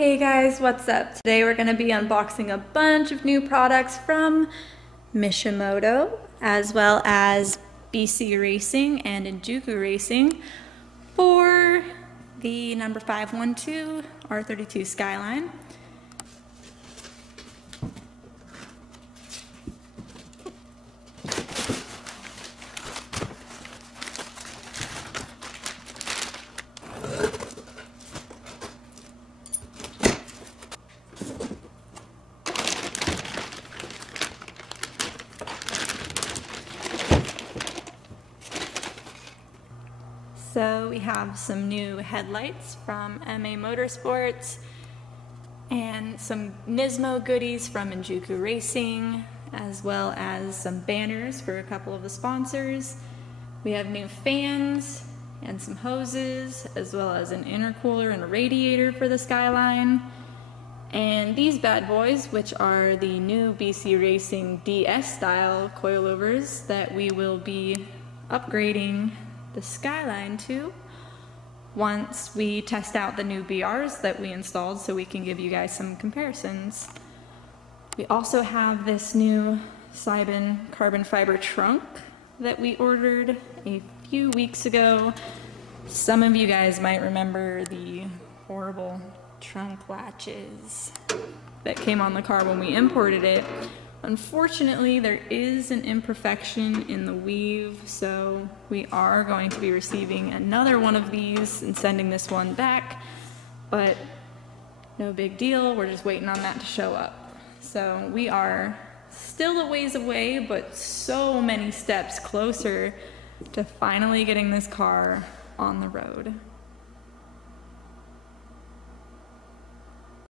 Hey guys, what's up? Today we're going to be unboxing a bunch of new products from Mishimoto, as well as BC Racing and Injuku Racing for the number 512 R32 Skyline. So we have some new headlights from MA Motorsports and some Nismo goodies from Injuku Racing, as well as some banners for a couple of the sponsors. We have new fans and some hoses, as well as an intercooler and a radiator for the Skyline. And these bad boys, which are the new BC Racing DS style coilovers that we will be upgrading the Skyline to once we test out the new BRs that we installed, so we can give you guys some comparisons. We also have this new Savanna carbon fiber trunk that we ordered a few weeks ago. Some of you guys might remember the horrible trunk latches that came on the car when we imported it. Unfortunately, there is an imperfection in the weave, so we are going to be receiving another one of these and sending this one back, but no big deal, we're just waiting on that to show up. So we are still a ways away, but so many steps closer to finally getting this car on the road.